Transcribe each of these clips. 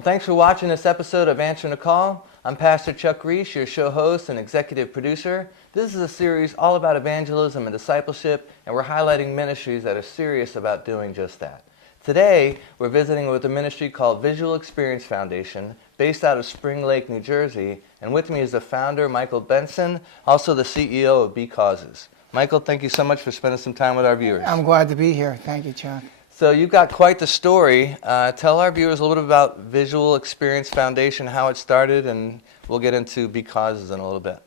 Well, thanks for watching this episode of Answering the Call. I'm Pastor Chuck Reich, your show host and executive producer. This is a series all about evangelism and discipleship, and we're highlighting ministries that are serious about doing just that. Today, we're visiting with a ministry called Visual Experience Foundation, based out of Spring Lake, New Jersey, and with me is the founder, Michael Benson, also the CEO of Causes. Michael, thank you so much for spending some time with our viewers. I'm glad to be here. Thank you, Chuck. So you've got quite the story. Tell our viewers a little bit about Visual Experience Foundation, how it started, and we'll get into Causes in a little bit.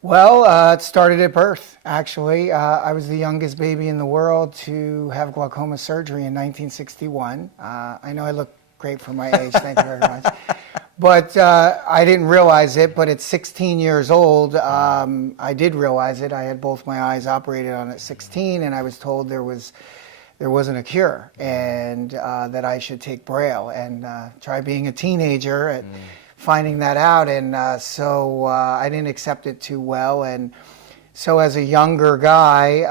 Well, it started at birth, actually. I was the youngest baby in the world to have glaucoma surgery in 1961. I know I look great for my age, thank you very much. But I didn't realize it, but at 16 years old, I did realize it. I had both my eyes operated on at 16, and I was told there wasn't a cure, and that I should take Braille and try being a teenager at finding that out. And so I didn't accept it too well. And so as a younger guy,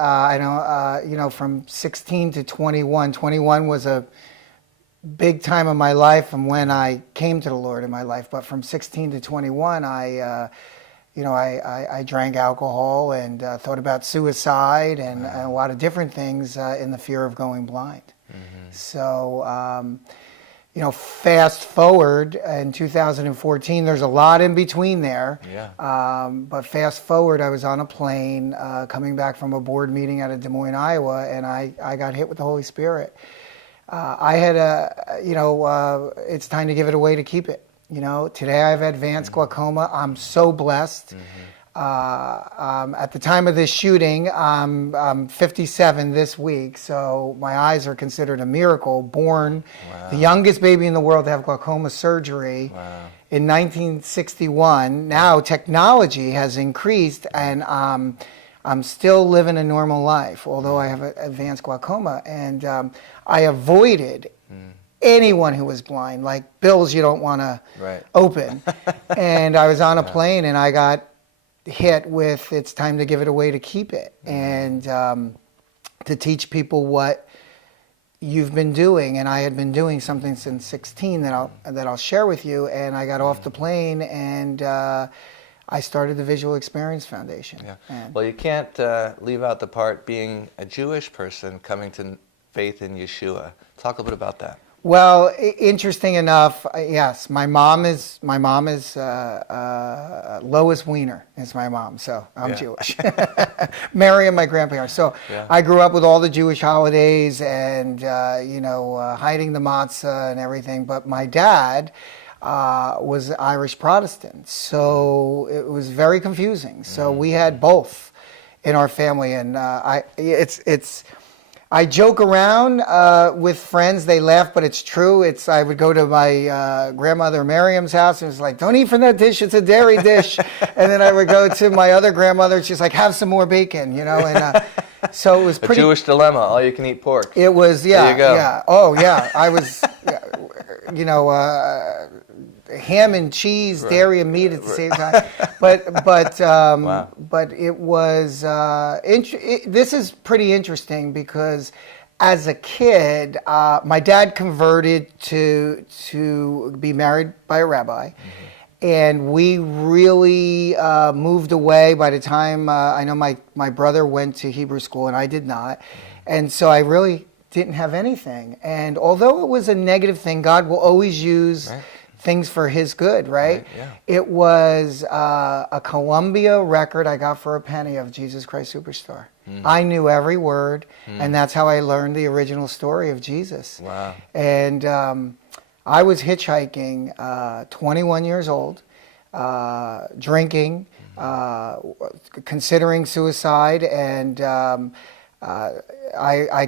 from 16 to 21, 21 was a big time of my life and when I came to the Lord in my life. But from 16 to 21, I drank alcohol and thought about suicide and a lot of different things in the fear of going blind. Mm-hmm. So, fast forward in 2014, there's a lot in between there. Yeah. But fast forward, I was on a plane coming back from a board meeting out of Des Moines, Iowa, and I got hit with the Holy Spirit. I had it's time to give it away to keep it. Today I have advanced glaucoma. I'm so blessed. At the time of this shooting, I'm 57 this week, so my eyes are considered a miracle. Born the youngest baby in the world to have glaucoma surgery in 1961. Now technology has increased, and I'm still living a normal life, although I have advanced glaucoma. And I avoided anyone who was blind, like bills you don't want to open. And I was on a plane and I got hit with, it's time to give it away to keep it. And to teach people what you've been doing. And I had been doing something since 16 that I'll share with you. And I got off the plane and I started the Visual Experience Foundation. Yeah. Well, you can't leave out the part being a Jewish person coming to faith in Yeshua. Talk a little bit about that. Well, interesting enough, yes, my mom is Lois Weiner is my mom, so I'm Jewish. Mary and my grandparents. So I grew up with all the Jewish holidays and hiding the matzah and everything. But my dad was Irish Protestant, so it was very confusing. So we had both in our family, and I joke around with friends. They laugh, but it's true. I would go to my grandmother Miriam's house, and it's like, don't eat from that dish. It's a dairy dish. And then I would go to my other grandmother, and she's like, have some more bacon, And so it was pretty. A Jewish dilemma. All you can eat pork. It was, There you go. yeah. Oh, yeah. I was, ham and cheese, dairy and meat at the same time. But it was, this is pretty interesting because as a kid, my dad converted to be married by a rabbi. And we really moved away by the time, I know my brother went to Hebrew school and I did not. And so I really didn't have anything. And although it was a negative thing, God will always use things for his good, right? Yeah. It was a Columbia record I got for a penny of Jesus Christ Superstar. I knew every word, and that's how I learned the original story of Jesus. Wow. And I was hitchhiking, 21 years old, drinking, considering suicide, and I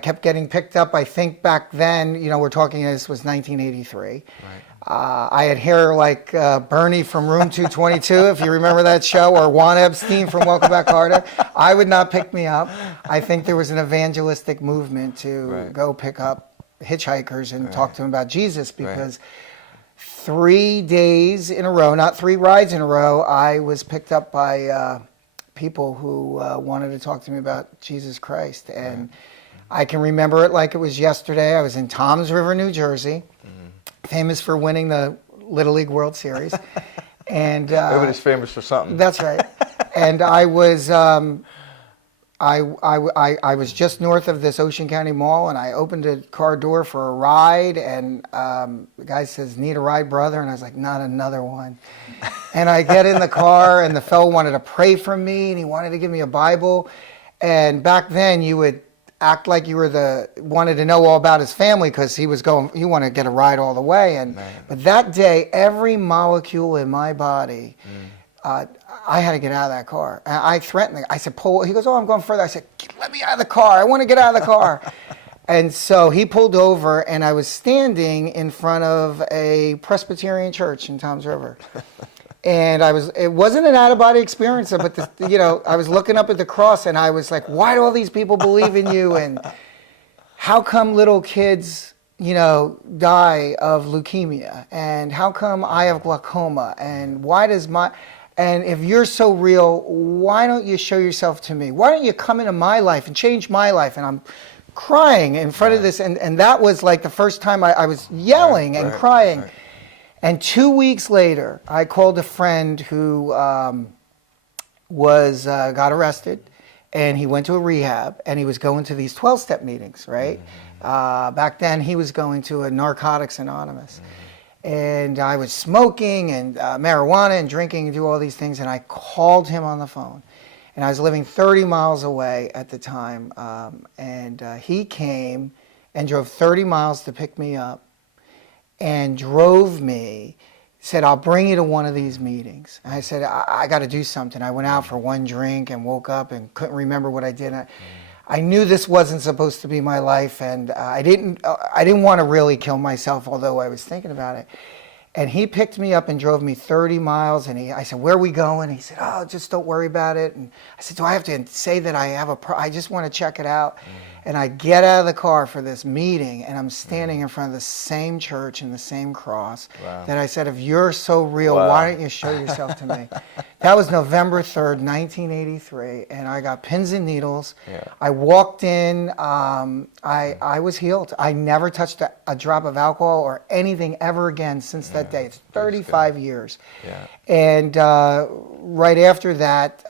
kept getting picked up. I think back then, we're talking, this was 1983. Right. I had hair like Bernie from Room 222, if you remember that show, or Juan Epstein from Welcome Back, Carter. I would not pick me up. I think there was an evangelistic movement to go pick up hitchhikers and talk to them about Jesus, because 3 days in a row, not 3 rides in a row, I was picked up by people who wanted to talk to me about Jesus Christ. And I can remember it like it was yesterday. I was in Toms River, New Jersey. famous for winning the Little League World Series. And Everybody's famous for something. that's right. And I was I was just north of this Ocean County Mall, and I opened a car door for a ride, and the guy says, "Need a ride, brother?" And I was like, "Not another one." And I get in the car, and the fellow wanted to pray for me, and he wanted to give me a Bible. And back then, you would act like you were wanted to know all about his family because he wanted to get a ride all the way. But that day, every molecule in my body, I had to get out of that car. And I threatened him. I said, "Pull." He goes, "Oh, I'm going further." I said, "Let me out of the car. I want to get out of the car." And so he pulled over, and I was standing in front of a Presbyterian church in Toms River. And it wasn't an out-of-body experience, but I was looking up at the cross, and I was like, why do all these people believe in you? And how come little kids, die of leukemia? And how come I have glaucoma? And and if you're so real, why don't you show yourself to me? Why don't you come into my life and change my life? And I'm crying in front of this, and that was like the first time I was yelling and crying. Right. And 2 weeks later, I called a friend who got arrested, and he went to a rehab, and he was going to these 12-step meetings, right? Mm-hmm. Back then, he was going to a Narcotics Anonymous. Mm-hmm. And I was smoking and marijuana and drinking and do all these things, and I called him on the phone. And I was living 30 miles away at the time, and he came and drove 30 miles to pick me up. And drove me, said, "I'll bring you to one of these meetings." And I said, I got to do something. I went out for one drink and woke up and couldn't remember what I did. I knew this wasn't supposed to be my life, and I didn't want to really kill myself, although I was thinking about it. And he picked me up and drove me 30 miles, and I said, "Where are we going?" He said, "Oh, just don't worry about it." And I said, "Do I have to say that I have I just want to check it out?" And I get out of the car for this meeting, and I'm standing in front of the same church and the same cross that I said, "If you're so real, why don't you show yourself to me?" That was November 3rd, 1983, and I got pins and needles. Yeah. I walked in. I was healed. I never touched a drop of alcohol or anything ever again since that day. It's 35 years. Yeah. And right after that,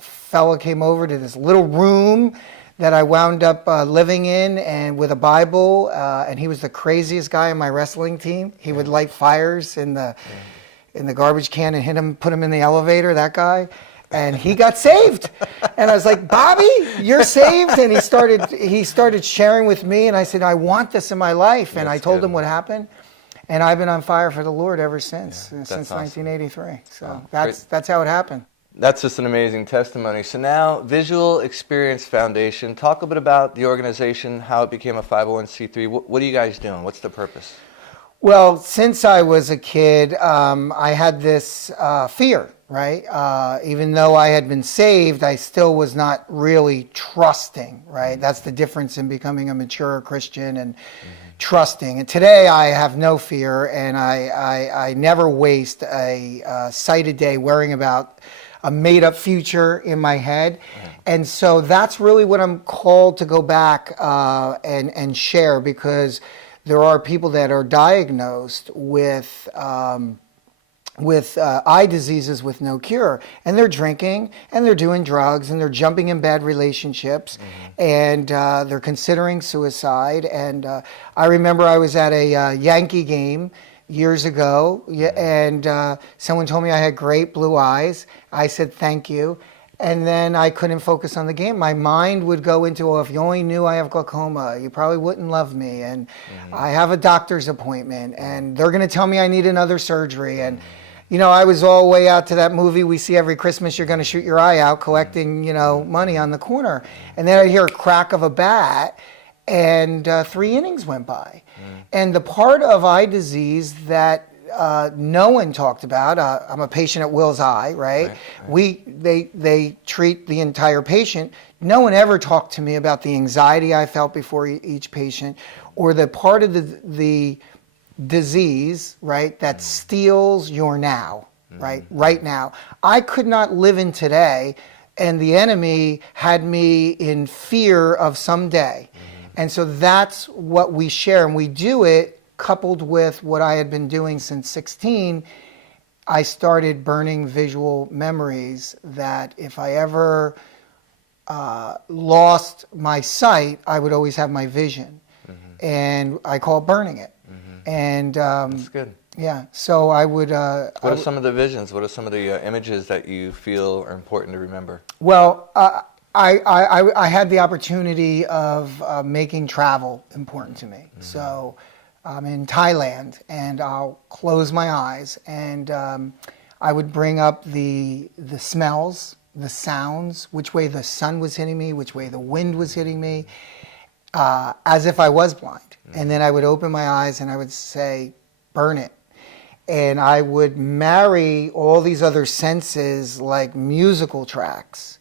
fella came over to this little room that I wound up living in, and with a Bible, and he was the craziest guy on my wrestling team. He would light fires in the garbage can and put him in the elevator, that guy. And he got saved. And I was like, "Bobby, you're saved?" And he started sharing with me, and I said, "I want this in my life." And I told him what happened. And I've been on fire for the Lord ever since, since awesome. 1983. So that's how it happened. That's just an amazing testimony. So now, Visual Experience Foundation, talk a bit about the organization, how it became a 501c3. What are you guys doing? What's the purpose? Well, since I was a kid, I had this fear, right? Even though I had been saved, I still was not really trusting, right? That's the difference in becoming a mature Christian and trusting. And today I have no fear, and I never waste a sighted day worrying about a made-up future in my head. And so that's really what I'm called to go back and share, because there are people that are diagnosed with eye diseases with no cure, and they're drinking, and they're doing drugs, and they're jumping in bad relationships, and they're considering suicide. And I remember I was at a Yankee game years ago, and someone told me I had great blue eyes. I said, "Thank you." And then I couldn't focus on the game. My mind would go into, "Oh, if you only knew I have glaucoma, you probably wouldn't love me. And I have a doctor's appointment, and they're going to tell me I need another surgery." And, I was all the way out to that movie we see every Christmas, "You're going to shoot your eye out," collecting, money on the corner. And then I'd hear a crack of a bat, and 3 innings went by. And the part of eye disease that no one talked about, I'm a patient at Will's Eye, right? They treat the entire patient. No one ever talked to me about the anxiety I felt before each patient, or the part of the disease, right, that steals your now, right now. I could not live in today, and the enemy had me in fear of someday. And so that's what we share, and we do it coupled with what I had been doing since 16, I started burning visual memories that if I ever lost my sight, I would always have my vision. And I call it burning it. And That's good. yeah, so I would. What are some of the visions? What are some of the images that you feel are important to remember? Well, I had the opportunity of making travel important to me. So I'm in Thailand, and I'll close my eyes, and I would bring up the smells, the sounds, which way the sun was hitting me, which way the wind was hitting me, as if I was blind. And then I would open my eyes and I would say, burn it. And I would marry all these other senses like musical tracks.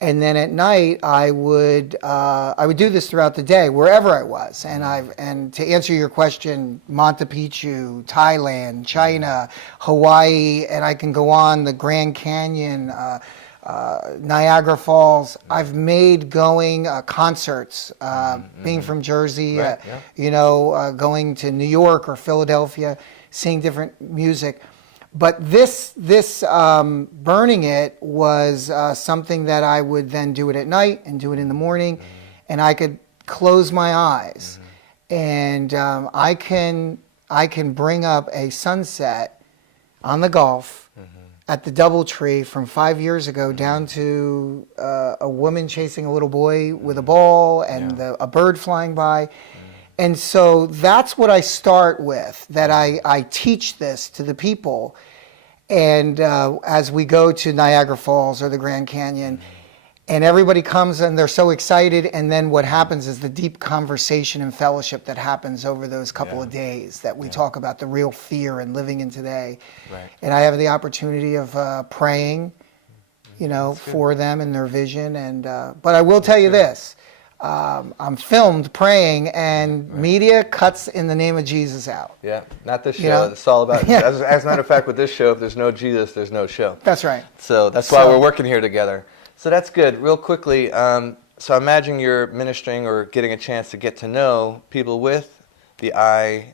And then at night I would do this throughout the day wherever I was. And to answer your question, Machu Picchu, Thailand, China, Hawaii, and I can go on, the Grand Canyon, Niagara Falls. I've made going concerts, being from Jersey, Right, yeah. going to New York or Philadelphia, seeing different music. But this burning it was something that I would then do it at night and do it in the morning, and I could close my eyes, and I can bring up a sunset on the Gulf at the DoubleTree from 5 years ago down to a woman chasing a little boy with a ball and a bird flying by. And so that's what I start with, that I teach this to the people. And as we go to Niagara Falls or the Grand Canyon, and everybody comes and they're so excited, and then what happens is the deep conversation and fellowship that happens over those couple of days that we talk about the real fear and living in today. Right. And I have the opportunity of praying, for them and their vision. And but I will tell you this. I'm filmed praying, and media cuts in the name of Jesus out. Yeah, not this show. It's all about, as a matter of fact, with this show, if there's no Jesus, there's no show. That's right. So that's why we're working here together. So that's good. Real quickly, so imagine you're ministering or getting a chance to get to know people with the eye,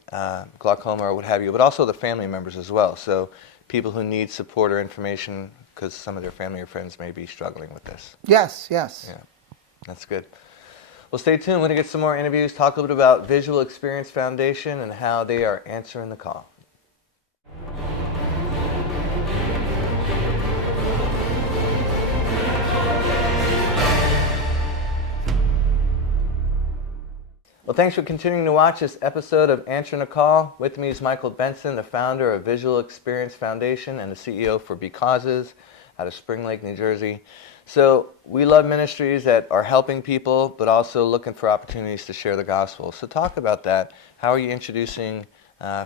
glaucoma, or what have you, but also the family members as well. So people who need support or information because some of their family or friends may be struggling with this. Yes. Yeah, that's good. Well, stay tuned. We're going to get some more interviews, talk a little bit about Visual Experience Foundation and how they are answering the call. Well, thanks for continuing to watch this episode of Answering the Call. With me is Michael Benson, the founder of Visual Experience Foundation and the CEO for Because out of Spring Lake, New Jersey. So we love ministries that are helping people, but also looking for opportunities to share the gospel. So talk about that. How are you introducing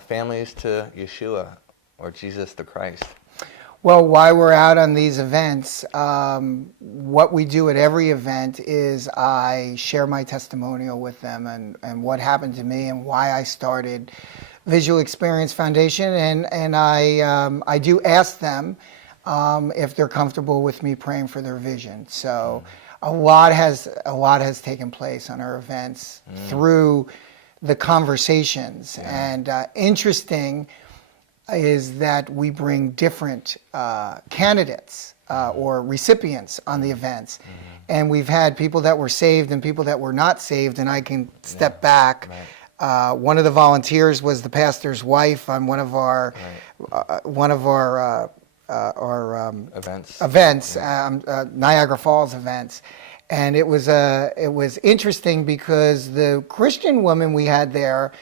families to Yeshua or Jesus the Christ? Well, while we're out on these events, what we do at every event is I share my testimonial with them and what happened to me and why I started Visual Experience Foundation. And I do ask them if they're comfortable with me praying for their vision. So a lot has taken place on our events through the conversations. And interesting is that we bring different candidates or recipients on the events. And we've had people that were saved and people that were not saved, and I can step back. Right. One of the volunteers was the pastor's wife on one of our events, Niagara Falls events. And it was interesting because the Christian woman we had there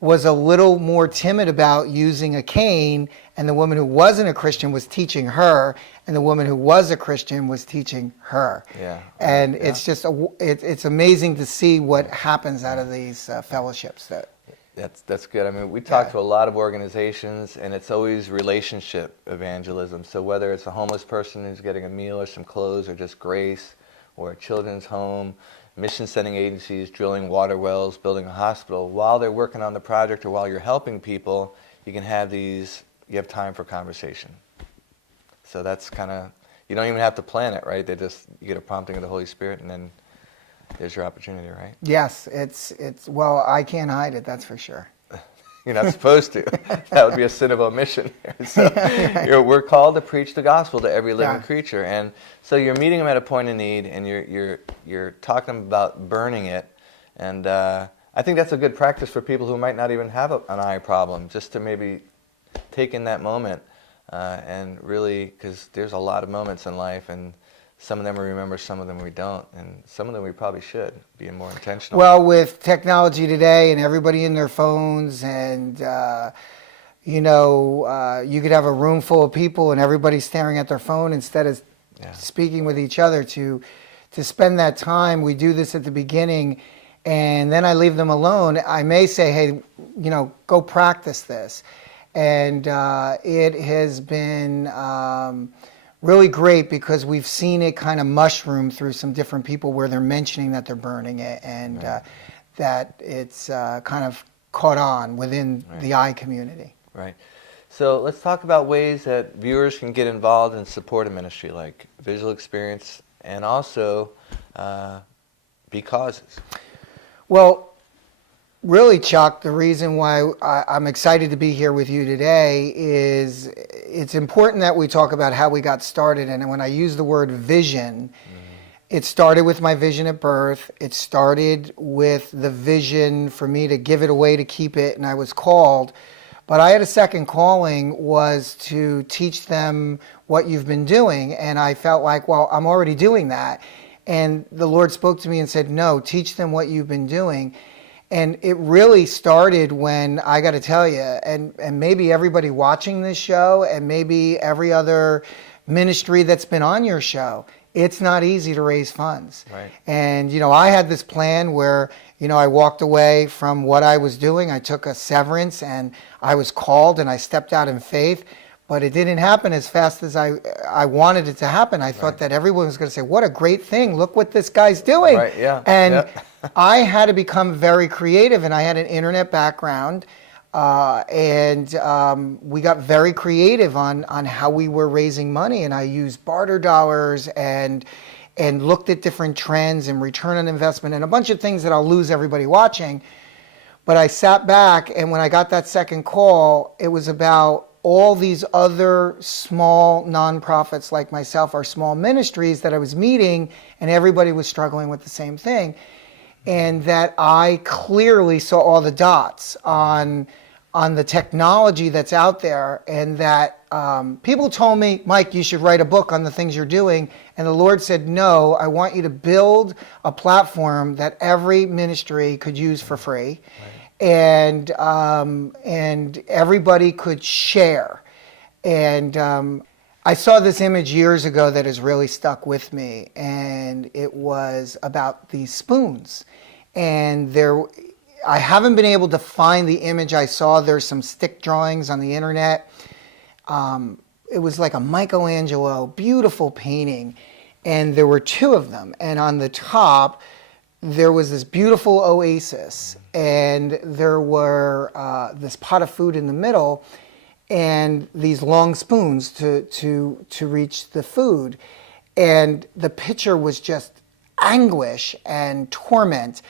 was a little more timid about using a cane, and the woman who wasn't a Christian was teaching her, and the woman who was a Christian was teaching her. And it's just it's amazing to see what happens out of these fellowships. That's good. I mean, we talk to a lot of organizations, and it's always relationship evangelism. So whether it's a homeless person who's getting a meal or some clothes, or just grace, or a children's home, mission sending agencies, drilling water wells, building a hospital, while they're working on the project or while you're helping people, you have time for conversation. So that's kind of, you don't even have to plan it, right? You get a prompting of the Holy Spirit, and then there's your opportunity, right? Yes, it's well, I can't hide it, that's for sure. You're not supposed to. That would be a sin of omission. So we're called to preach the gospel to every living creature, and so you're meeting them at a point of need, and you're talking about burning it, and I think that's a good practice for people who might not even have an eye problem, just to maybe take in that moment and really, because there's a lot of moments in life, and some of them we remember, some of them we don't, and some of them we probably should be more intentional. Well, with technology today and everybody in their phones, and you could have a room full of people and everybody staring at their phone instead of speaking with each other. To spend that time, we do this at the beginning, and then I leave them alone. I may say, hey, go practice this, and it has been really great because we've seen it kind of mushroom through some different people where they're mentioning that they're burning it, and that it's kind of caught on within the eye community. Right. So let's talk about ways that viewers can get involved and support a ministry like Visual Experience, and also be causes. Well, really, Chuck, the reason why I'm excited to be here with you today is it's important that we talk about how we got started. And when I use the word vision, it started with my vision at birth. It started with the vision for me to give it away, to keep it, and I was called. But I had a second calling, was to teach them what you've been doing. And I felt like, well, I'm already doing that. And the Lord spoke to me and said, no, teach them what you've been doing. And it really started when, I got to tell you, and maybe everybody watching this show, and maybe every other ministry that's been on your show, it's not easy to raise funds. Right. And, I had this plan where, I walked away from what I was doing. I took a severance, and I was called, and I stepped out in faith. But it didn't happen as fast as I wanted it to happen. I thought that everyone was going to say, what a great thing. Look what this guy's doing. Right, yeah. And I had to become very creative, and I had an internet background. And we got very creative on how we were raising money. And I used barter dollars and looked at different trends and return on investment and a bunch of things that I'll lose everybody watching. But I sat back, and when I got that second call, it was about all these other small nonprofits like myself, or small ministries that I was meeting, and everybody was struggling with the same thing. And that I clearly saw all the dots on the technology that's out there, and that people told me, Mike, you should write a book on the things you're doing. And the Lord said, no, I want you to build a platform that every ministry could use for free. Right. And everybody could share. And I saw this image years ago that has really stuck with me, and it was about these spoons. And I haven't been able to find the image I saw. There's some stick drawings on the internet. It was like a Michelangelo, beautiful painting, and there were two of them. And on the top, there was this beautiful oasis, and there were this pot of food in the middle, and these long spoons to reach the food. And the picture was just anguish and torment.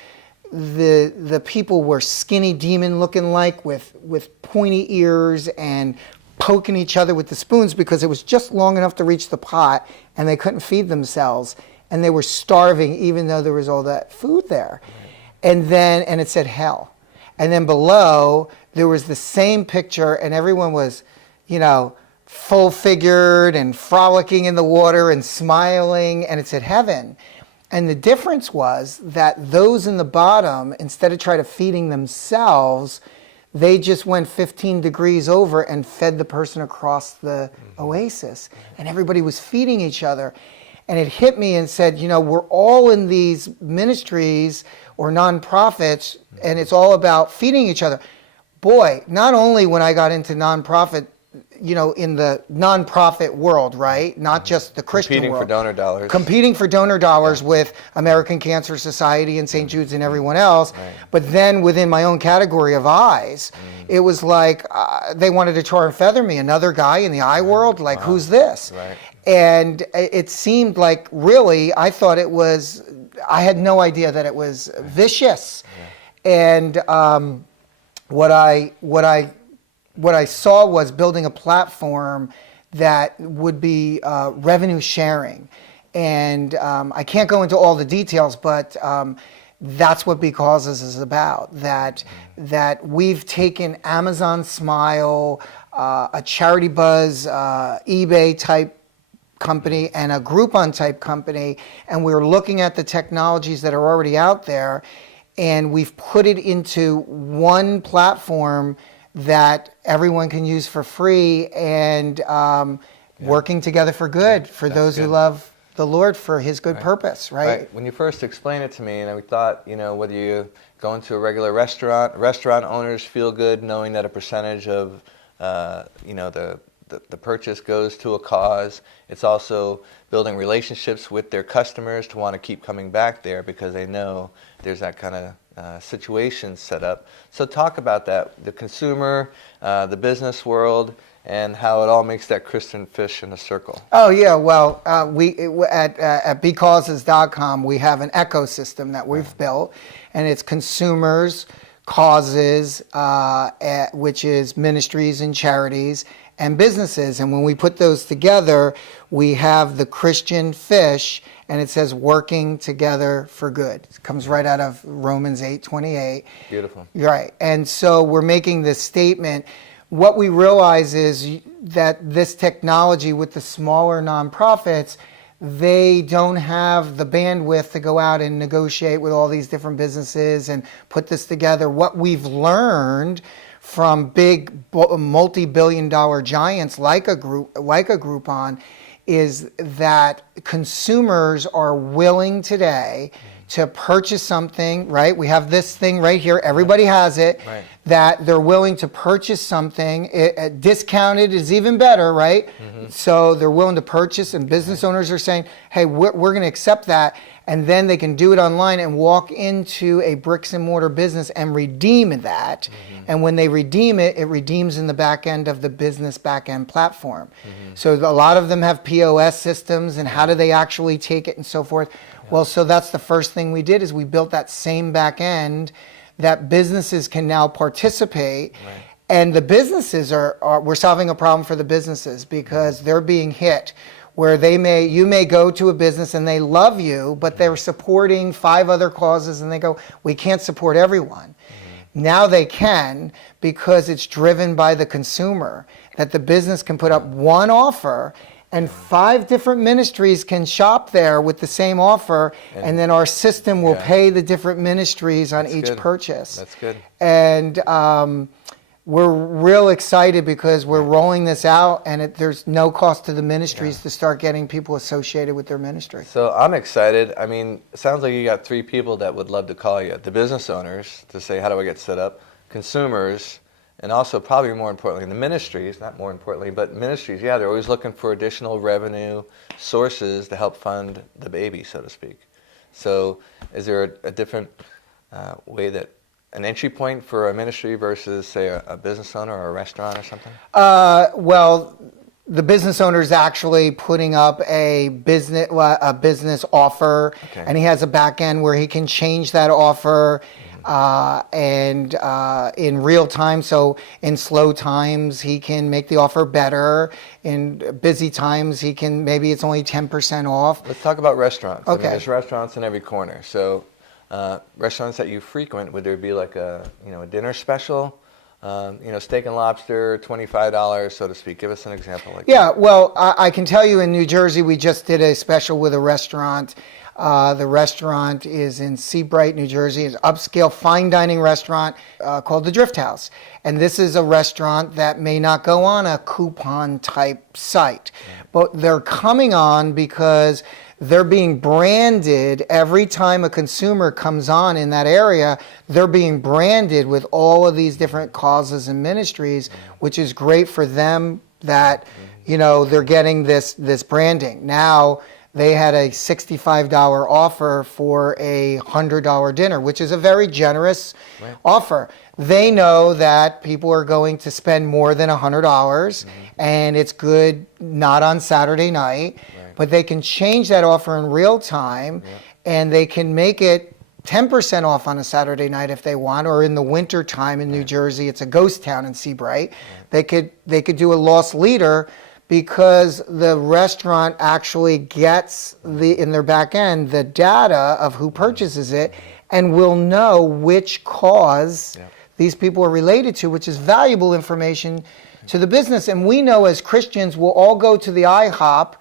The people were skinny demon looking, like with pointy ears, and poking each other with the spoons because it was just long enough to reach the pot, and they couldn't feed themselves, and they were starving even though there was all that food there. Right. And it said hell. And then below there was the same picture, and everyone was, full figured and frolicking in the water and smiling, and it said heaven. And the difference was that those in the bottom, instead of trying to feeding themselves, they just went 15 degrees over and fed the person across the oasis. And everybody was feeding each other. And it hit me and said, we're all in these ministries or nonprofits, and it's all about feeding each other. Boy, not only when I got into nonprofit, in the nonprofit world, right? Not just the Christian world. Competing for donor dollars with American Cancer Society and St. Jude's and everyone else. Right. But then within my own category of eyes, it was like they wanted to tar and feather me. Another guy in the eye world, like, who's this? Right. And it seemed like, really, I thought it was, I had no idea that it was vicious. Yeah. And what I saw was building a platform that would be revenue sharing. And I can't go into all the details, but that's what Becauses is about. That we've taken Amazon Smile, a Charity Buzz, eBay type company, and a Groupon type company, and we're looking at the technologies that are already out there, and we've put it into one platform that everyone can use for free, and working together for good for those who love the Lord for His good purpose, right? When you first explained it to me, and we thought, whether you go into a regular restaurant owners feel good knowing that a percentage of, the purchase goes to a cause. It's also building relationships with their customers to want to keep coming back there because they know there's that kind of situation set up. So talk about that, the consumer, the business world, and how it all makes that Christian fish in a circle. Oh yeah, well, at becauses.com we have an ecosystem that we've built, and it's consumers, causes, which is ministries and charities, and businesses. And when we put those together, we have the Christian fish, and it says working together for good. It comes right out of Romans 8:28. Beautiful. Right. And so we're making this statement. What we realize is that this technology with the smaller nonprofits, they don't have the bandwidth to go out and negotiate with all these different businesses and put this together. What we've learned from big multi-billion-dollar giants like a Groupon is that consumers are willing today to purchase something, right? We have this thing right here. Everybody has it. Right. That they're willing to purchase something. Discounted is even better, right? Mm-hmm. So they're willing to purchase, and business owners are saying, hey, we're going to accept that. And then they can do it online and walk into a bricks and mortar business and redeem that. Mm-hmm. And when they redeem it, it redeems in the back end of the business back end platform. Mm-hmm. So a lot of them have POS systems, and how do they actually take it and so forth. Yeah. Well, so that's the first thing we did, is we built that same back end that businesses can now participate. Right. And the businesses we're solving a problem for the businesses because they're being hit where you may go to a business and they love you, but they're supporting 5 other causes, and they go, we can't support everyone. Mm-hmm. Now they can, because it's driven by the consumer, that the business can put up one offer and 5 different ministries can shop there with the same offer, and then our system will pay the different ministries on each purchase. That's good. And we're real excited because we're rolling this out, and there's no cost to the ministries to start getting people associated with their ministry. So I'm excited. I mean, it sounds like you got 3 people that would love to call you. The business owners to say, how do I get set up? Consumers, and also probably more importantly, the ministries, not more importantly, but ministries, they're always looking for additional revenue sources to help fund the baby, so to speak. So is there a different way that an entry point for a ministry versus, say, a business owner or a restaurant or something? Well, the business owner is actually putting up a business offer, and he has a back end where he can change that offer. And in real time, so in slow times he can make the offer better. In busy times maybe it's only 10% off. Let's talk about restaurants. Okay. I mean, there's restaurants in every corner. So restaurants that you frequent, would there be like a dinner special? Steak and lobster, $25, so to speak. Give us an example. Well, I can tell you in New Jersey, we just did a special with a restaurant. The restaurant is in Seabright, New Jersey. It's an upscale fine dining restaurant called the Drift House. And this is a restaurant that may not go on a coupon type site, but they're coming on because they're being branded. Every time a consumer comes on in that area, they're being branded with all of these different causes and ministries, which is great for them that, they're getting this branding. Now, they had a $65 offer for a $100 dinner, which is a very generous offer. They know that people are going to spend more than $100, and it's good not on Saturday night, but they can change that offer in real time, and they can make it 10% off on a Saturday night if they want, or in the winter time in New Jersey, it's a ghost town in Seabright. They could do a loss leader, because the restaurant actually gets in their back end the data of who purchases it, and will know which cause these people are related to, which is valuable information to the business. And we know as Christians, we'll all go to the IHOP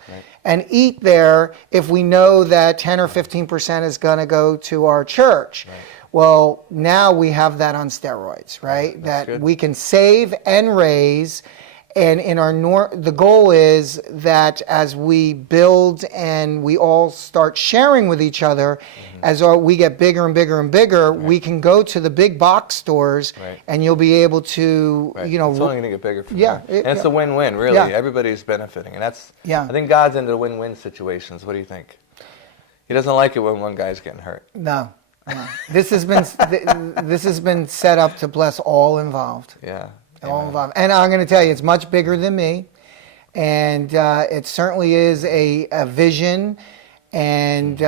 and eat there if we know that 10 or 15% is going to go to our church. Well, now we have that on steroids, right? That good. We can save and raise. And in the goal is that as we build and we all start sharing with each other, as we get bigger and bigger and bigger, we can go to the big box stores, and you'll be able to, it's only going to get bigger from there. And it's a win-win, really. Everybody's benefiting, and that's. I think God's into win-win situations. What do you think? He doesn't like it when one guy's getting hurt. No. This has been set up to bless all involved. All involved. And I'm going to tell you, it's much bigger than me, and it certainly is a vision, and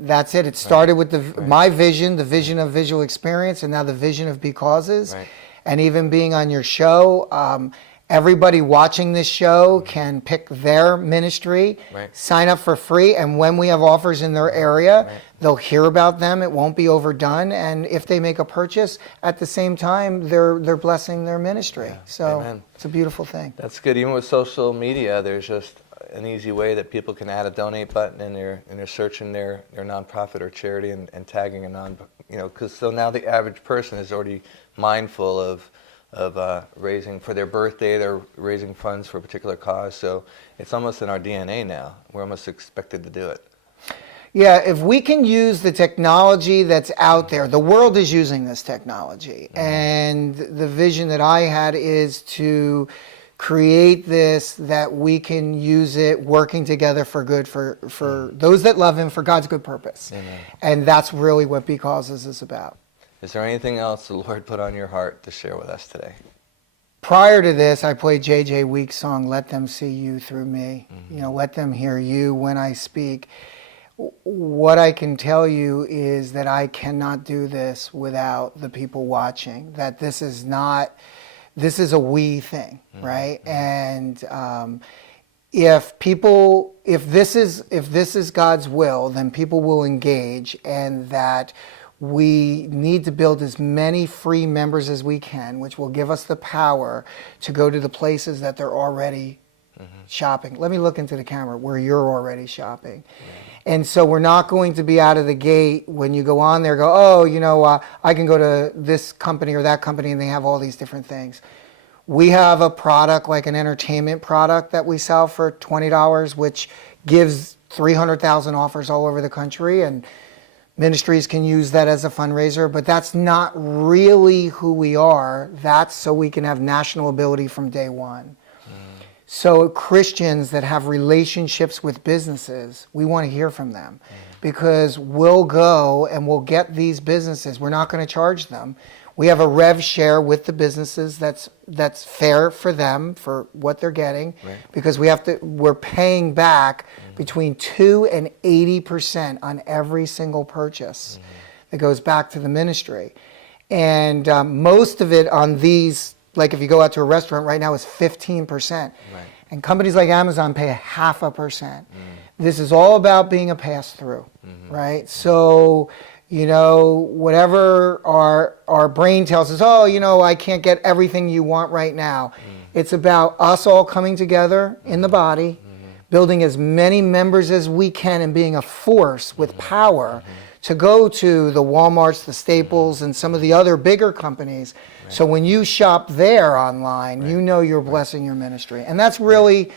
that's it. It started with my vision, the vision of visual experience, and now the vision of Because, and even being on your show. Everybody watching this show can pick their ministry, sign up for free, and when we have offers in their area, they'll hear about them. It won't be overdone, and if they make a purchase, at the same time, they're blessing their ministry. So it's a beautiful thing. That's good. Even with social media, there's just an easy way that people can add a donate button, and they're searching their nonprofit or charity and tagging a because so now the average person is already mindful of raising for their birthday, they're raising funds for a particular cause. So it's almost in our DNA now. We're almost expected to do it. Yeah, if we can use the technology that's out there, the world is using this technology. And the vision that I had is to create this, that we can use it working together for good, for those that love Him, for God's good purpose. And that's really what Because is about. Is there anything else the Lord put on your heart to share with us today? Prior to this, I played J.J. Weeks' song, Let Them See You Through Me. Let them hear you when I speak. What I can tell you is that I cannot do this without the people watching, that this is a we thing, right? And if this is God's will, then people will engage, and that we need to build as many free members as we can, which will give us the power to go to the places that they're already shopping. Let me look into the camera where you're already shopping. And so we're not going to be out of the gate when you go on there, I can go to this company or that company and they have all these different things. We have a product, like an entertainment product, that we sell for $20, which gives 300,000 offers all over the country, and ministries can use that as a fundraiser, but that's not really who we are. That's so we can have national ability from day one. So Christians that have relationships with businesses, we want to hear from them, because we'll go and we'll get these businesses. We're not going to charge them. We have a rev share with the businesses that's fair for them, for what they're getting, because we're paying back between 2 and 80% on every single purchase that goes back to the ministry. And most of it on these, like if you go out to a restaurant right now, is 15%. And companies like Amazon pay 0.5%. This is all about being a pass-through, right? So, whatever our brain tells us, I can't get everything you want right now. It's about us all coming together in the body, building as many members as we can, and being a force with power to go to the Walmarts, the Staples, and some of the other bigger companies. So when you shop there online, you're blessing your ministry. And that's really,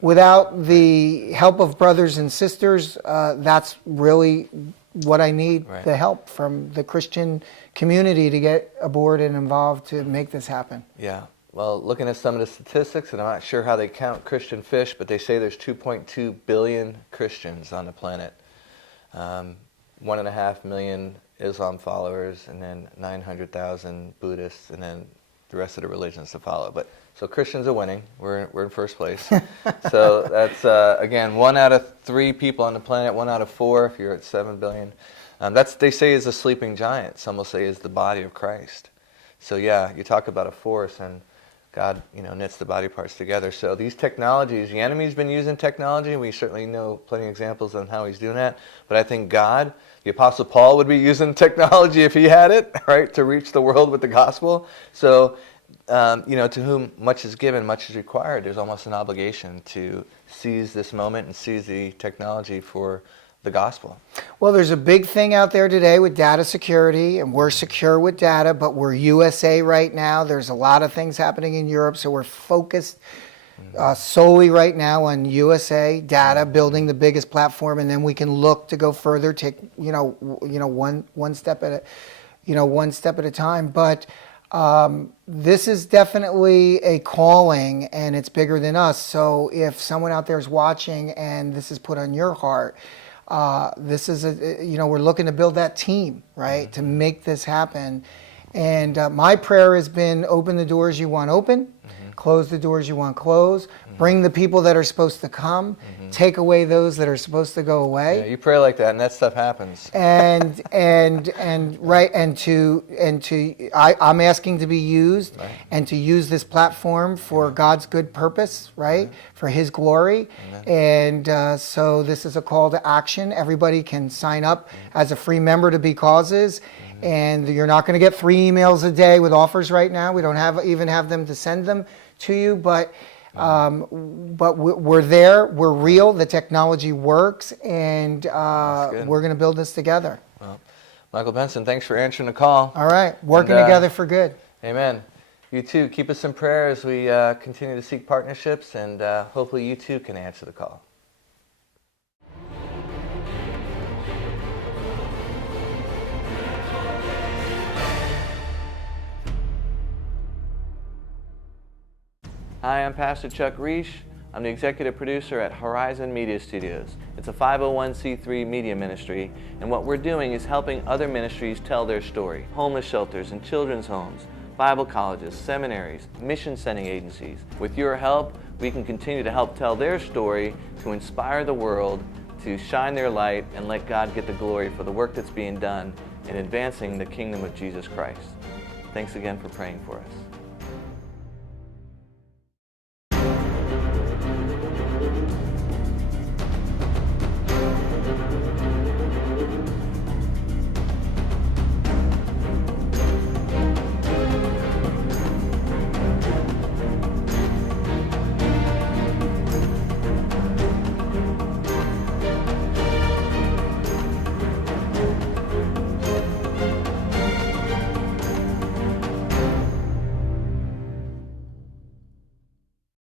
without the help of brothers and sisters, that's really what I need, the help from the Christian community to get aboard and involved to make this happen. Yeah. Well, looking at some of the statistics, and I'm not sure how they count Christian fish, but they say there's 2.2 billion Christians on the planet. 1.5 million Islam followers, and then 900,000 Buddhists, and then the rest of the religions to follow. But so Christians are winning. We're in first place. So that's again 1 out of 3 people on the planet, 1 out of 4 if you're at 7 billion. That's they say is a sleeping giant. Some will say is the body of Christ. So yeah, you talk about a force, and God, knits the body parts together. So these technologies, the enemy's been using technology. We certainly know plenty of examples on how he's doing that. But I think God, the Apostle Paul would be using technology if he had it, right, to reach the world with the gospel. So, to whom much is given, much is required. There's almost an obligation to seize this moment and seize the technology for the gospel. Well, there's a big thing out there today with data security, and we're secure with data, but we're USA right now. There's a lot of things happening in Europe, so we're focused solely right now on USA data, building the biggest platform, and then we can look to go further, take one step at a time. But this is definitely a calling, and it's bigger than us. So if someone out there is watching and this is put on your heart, this is we're looking to build that team, right, to make this happen. And my prayer has been open the doors you want open, close the doors you want closed, bring the people that are supposed to come, take away those that are supposed to go away. Yeah, you pray like that, and that stuff happens. I'm asking to be used, right, and to use this platform for God's good purpose, right, for His glory. Amen. And so this is a call to action. Everybody can sign up as a free member to Be Causes. And you're not going to get 3 emails a day with offers right now. We don't even have them to send them to you, but we're there. We're real. The technology works, and we're going to build this together. Well, Michael Benson, thanks for answering the call. All right, working together for good. Amen. You too. Keep us in prayer as we continue to seek partnerships, and hopefully you too can answer the call. Hi, I'm Pastor Chuck Reich. I'm the executive producer at Horizon Media Studios. It's a 501c3 media ministry, and what we're doing is helping other ministries tell their story. Homeless shelters and children's homes, Bible colleges, seminaries, mission sending agencies. With your help, we can continue to help tell their story, to inspire the world, to shine their light, and let God get the glory for the work that's being done in advancing the kingdom of Jesus Christ. Thanks again for praying for us.